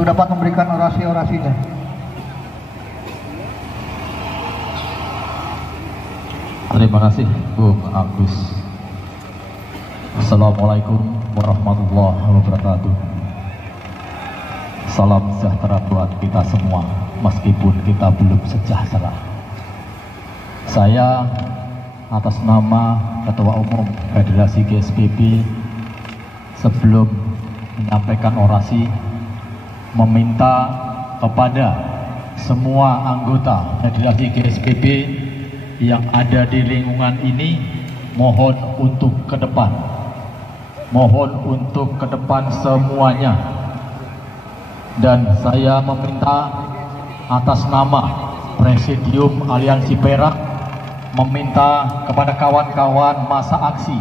untuk dapat memberikan orasi-orasinya. Terima kasih Bung Agus. Assalamualaikum warahmatullahi wabarakatuh. Salam sejahtera buat kita semua, meskipun kita belum sejahtera. Saya atas nama Ketua Umum Federasi GSPB, sebelum menyampaikan orasi, meminta kepada semua anggota Federasi GSPB yang ada di lingkungan ini, mohon untuk ke depan. Mohon untuk ke depan semuanya. Dan saya meminta atas nama Presidium Aliansi Perak, meminta kepada kawan-kawan masa aksi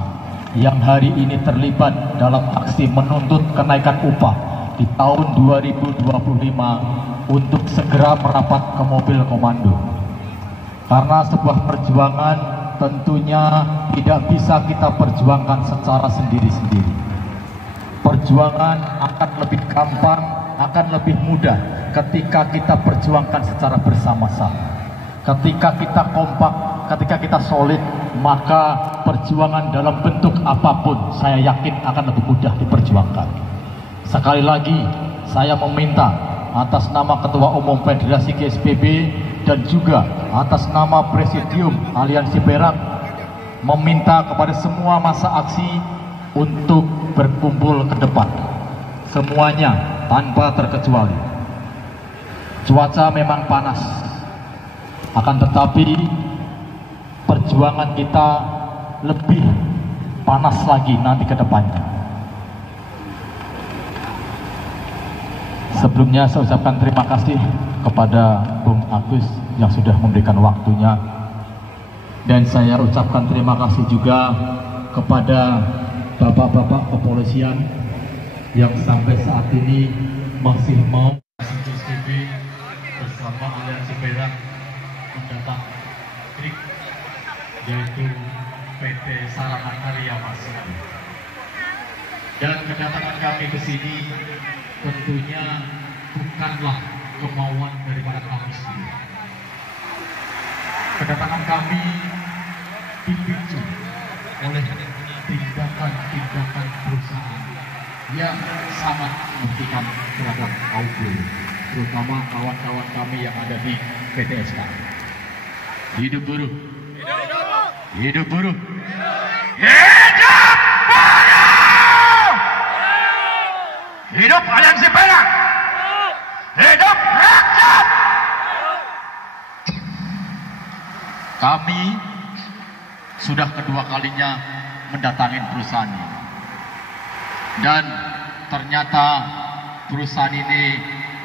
yang hari ini terlibat dalam aksi menuntut kenaikan upah di tahun 2025 untuk segera merapat ke mobil komando. Karena sebuah perjuangan tentunya tidak bisa kita perjuangkan secara sendiri-sendiri. Perjuangan akan lebih gampang, akan lebih mudah ketika kita perjuangkan secara bersama-sama. Ketika kita kompak, ketika kita solid, maka perjuangan dalam bentuk apapun saya yakin akan lebih mudah diperjuangkan. Sekali lagi saya meminta atas nama Ketua Umum Federasi GSPB dan juga atas nama Presidium Aliansi Perak, meminta kepada semua massa aksi untuk berkumpul ke depan. Semuanya tanpa terkecuali. Cuaca memang panas, akan tetapi perjuangan kita lebih panas lagi nanti ke depannya. Sebelumnya saya ucapkan terima kasih kepada Bung Agus yang sudah memberikan waktunya, dan saya ucapkan terima kasih juga kepada bapak-bapak kepolisian yang sampai saat ini masih mau GSPB bersama Aliansi Perak mendapat trik, yaitu PT Sarana Karya Masuki. Dan kedatangan kami ke sini tentunya bukanlah kemauan daripada kami sendiri. Kedatangan kami dipicu oleh tindakan-tindakan perusahaan yang sangat merugikan terhadap kaum buruh, terutama kawan-kawan kami yang ada di PTSK. Hidup buruh! Hidup buruh! Hidup buruh! Hidup Aliansi Perak! Hidup rakyat! Kami sudah kedua kalinya mendatangi perusahaan ini, dan ternyata perusahaan ini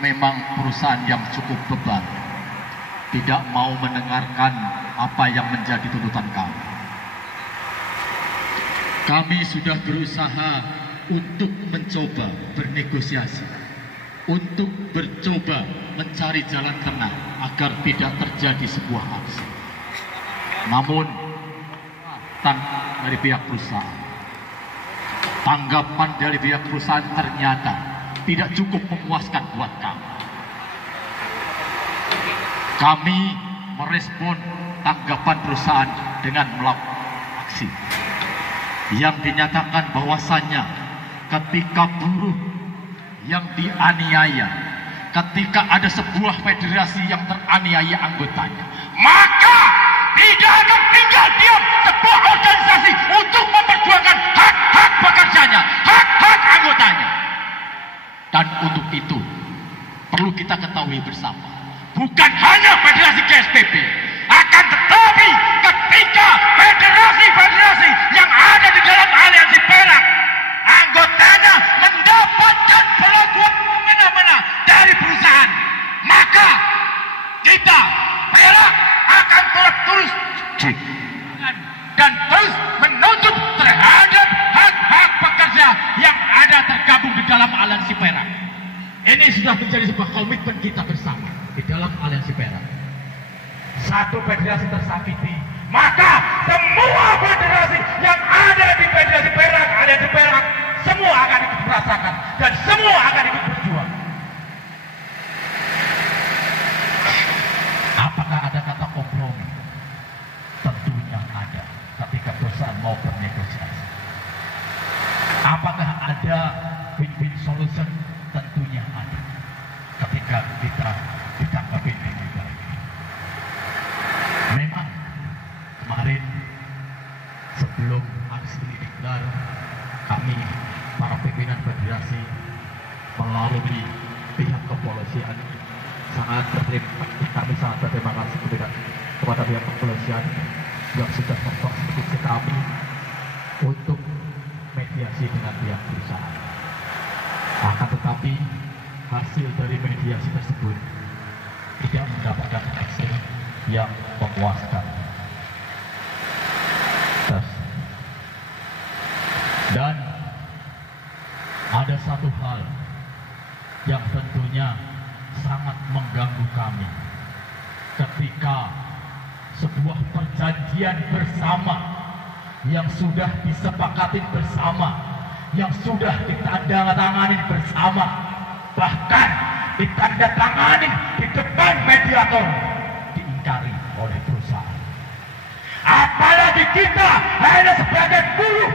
memang perusahaan yang cukup beban, tidak mau mendengarkan apa yang menjadi tuntutan kami. Kami sudah berusaha untuk mencoba bernegosiasi, untuk mencoba mencari jalan tengah agar tidak terjadi sebuah aksi. Namun dari pihak perusahaan, tanggapan dari pihak perusahaan ternyata tidak cukup memuaskan buat kami. Kami merespon tanggapan perusahaan dengan melakukan aksi yang dinyatakan bahwasannya ketika buruh yang dianiaya, ketika ada sebuah federasi yang teraniaya anggotanya, maka tidak akan tinggal diam sebuah organisasi untuk memperjuangkan hak-hak pekerjanya, hak-hak anggotanya. Dan untuk itu perlu kita ketahui bersama, bukan hanya Federasi GSPB, akan tetapi ketika federasi-federasi yang ada di dalam Aliansi Perak, anggotanya mendapatkan perlakuan semena-mena dari perusahaan, maka kita Perak akan terus dan terus menuntut terhadap hak-hak pekerja yang ada tergabung di dalam Aliansi Perak. Ini sudah menjadi sebuah komitmen kita bersama di dalam Aliansi Perak. Satu federasi tersakiti, maka semua federasi yang ada di Federasi Perak, Aliansi Perak, semua akan ikut merasakan dan semua akan ikut berjuang. mewakili pihak kepolisian kami sangat berterima kasih kepada pihak kepolisian yang sudah memfasilitasi kami untuk mediasi dengan pihak perusahaan. Akan tetapi hasil dari mediasi tersebut tidak mendapatkan hasil yang memuaskan. Dan ada satu hal yang tentunya sangat mengganggu kami ketika sebuah perjanjian bersama yang sudah disepakati bersama, yang sudah ditandatangani bersama, bahkan ditandatangani di depan mediator, diingkari oleh perusahaan. Apalagi kita hanya sebagai buruh.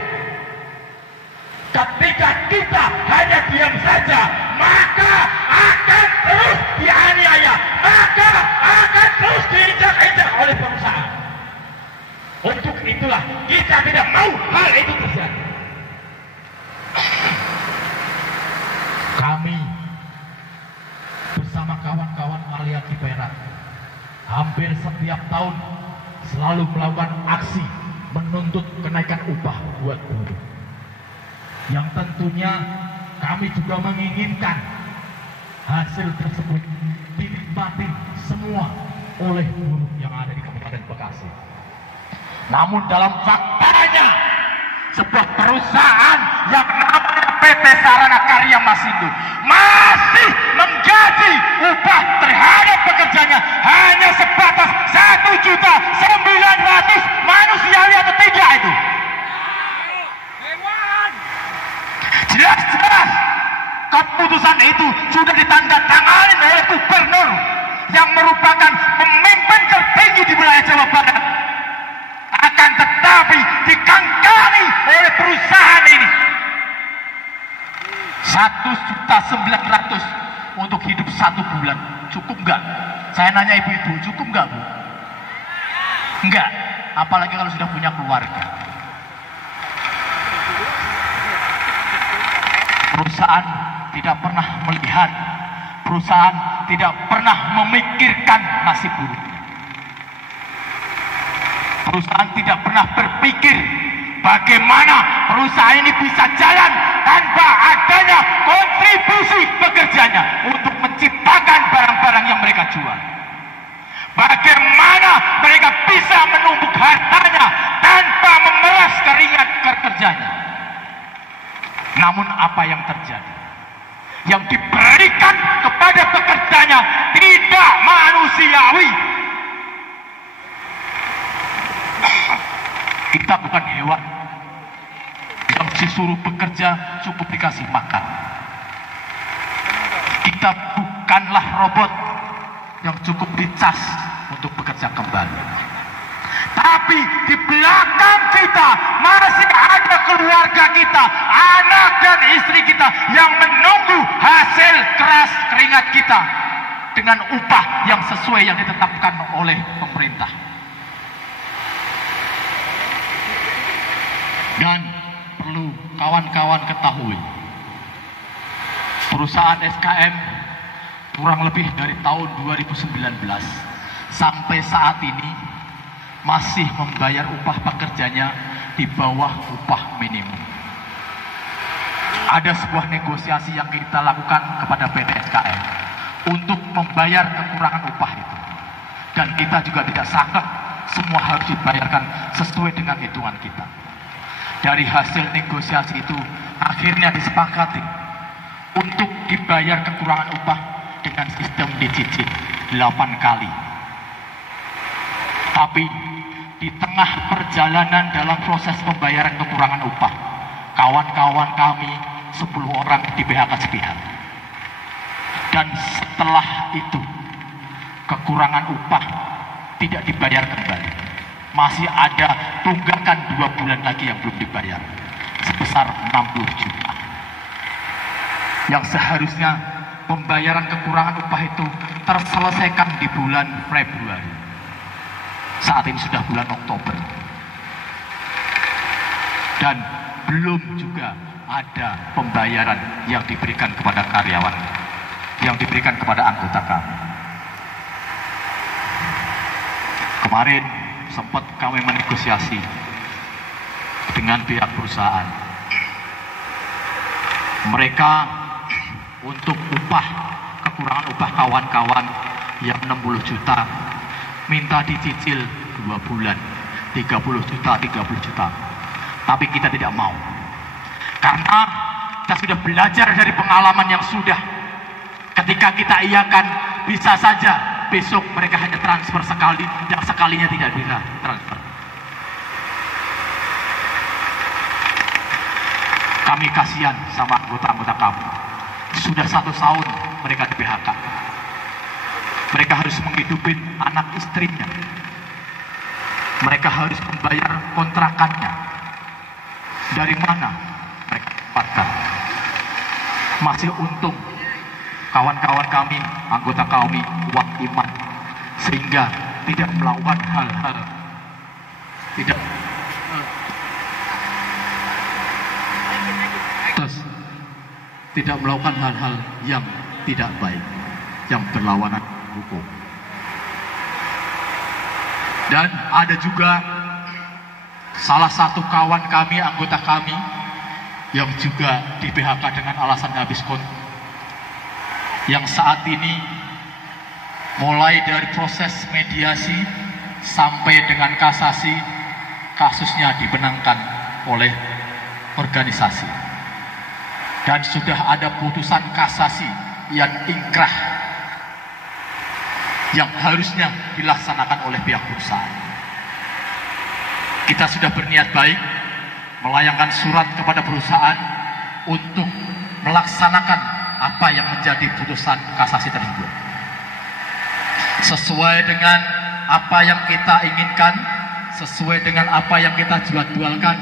Ketika kita hanya diam saja, maka akan terus dianiaya, maka akan terus diinjak-injak oleh perusahaan. Untuk itulah kita tidak mau hal itu terjadi. Kami bersama kawan-kawan Aliansi Perak hampir setiap tahun selalu melakukan aksi menuntut kenaikan upah buat buruh. Yang tentunya kami juga menginginkan hasil tersebut dinikmati semua oleh buruh yang ada di Kabupaten Bekasi. Namun dalam faktanya, sebuah perusahaan yang namanya PT Sarana Karya Masindo masih menggaji upah terhadap pekerjanya hanya sebatas 1.900.000 manusiawi atau tidak itu. Jelas-jelas keputusan itu sudah ditandatangani oleh gubernur yang merupakan pemimpin tertinggi di wilayah Jawa Barat. Akan tetapi dikangkangi oleh perusahaan ini 1.900.000 untuk hidup 1 bulan. Cukup nggak? Saya nanya ibu-ibu, cukup nggak Bu? Enggak, apalagi kalau sudah punya keluarga. Perusahaan tidak pernah melihat, perusahaan tidak pernah memikirkan nasib buruhnya. Perusahaan tidak pernah berpikir bagaimana perusahaan ini bisa jalan tanpa adanya kontribusi pekerjanya untuk menciptakan barang-barang yang mereka jual. Bagaimana mereka bisa menumbuk hartanya tanpa memeras keringat kerjanya. Namun apa yang terjadi? Yang diberikan kepada pekerjanya tidak manusiawi. Kita bukan hewan yang disuruh bekerja cukup dikasih makan. Kita bukanlah robot yang cukup dicas untuk bekerja kembali. Tapi di belakang kita masih ada keluarga kita, anak dan istri kita yang menunggu hasil keras keringat kita dengan upah yang sesuai yang ditetapkan oleh pemerintah. Dan perlu kawan-kawan ketahui, perusahaan SKM kurang lebih dari tahun 2019 sampai saat ini masih membayar upah pekerjanya di bawah upah minimum. Ada sebuah negosiasi yang kita lakukan kepada PT SKM untuk membayar kekurangan upah itu. Dan kita juga tidak sangka semua harus dibayarkan sesuai dengan hitungan kita. Dari hasil negosiasi itu akhirnya disepakati untuk dibayar kekurangan upah dengan sistem dicicil 8 kali. Tapi di tengah perjalanan dalam proses pembayaran kekurangan upah, kawan-kawan kami 10 orang di PHK sepihak. Dan setelah itu kekurangan upah tidak dibayar kembali. Masih ada tunggakan 2 bulan lagi yang belum dibayar sebesar 60 juta. Yang seharusnya pembayaran kekurangan upah itu terselesaikan di bulan Februari. Saat ini sudah bulan Oktober. Dan belum juga ada pembayaran yang diberikan kepada karyawan, yang diberikan kepada anggota kami. Kemarin sempat kami menegosiasi dengan pihak perusahaan. Mereka untuk upah, kekurangan upah kawan-kawan yang 60 juta, minta dicicil 2 bulan, 30 juta. Tapi kita tidak mau. Karena kita sudah belajar dari pengalaman yang sudah. Ketika kita iakan, bisa saja besok mereka hanya transfer sekali, yang sekalinya tidak bisa transfer. Kami kasihan sama anggota-anggota kami. Sudah 1 tahun mereka di PHK. Mereka harus menghidupi anak istrinya. Mereka harus membayar kontrakannya. Dari mana mereka dapatkan? Masih untung kawan-kawan kami, anggota kami, uang iman, sehingga tidak melakukan hal-hal tidak melakukan hal-hal yang tidak baik, yang berlawanan hukum. Dan ada juga salah satu kawan kami, anggota kami, yang juga di PHK dengan alasan habis kontrak, yang saat ini mulai dari proses mediasi sampai dengan kasasi, kasusnya dimenangkan oleh organisasi. Dan sudah ada putusan kasasi yang ingkrah yang harusnya dilaksanakan oleh pihak perusahaan. Kita sudah berniat baik melayangkan surat kepada perusahaan untuk melaksanakan apa yang menjadi putusan kasasi tersebut. Sesuai dengan apa yang kita inginkan, sesuai dengan apa yang kita jual-jualkan,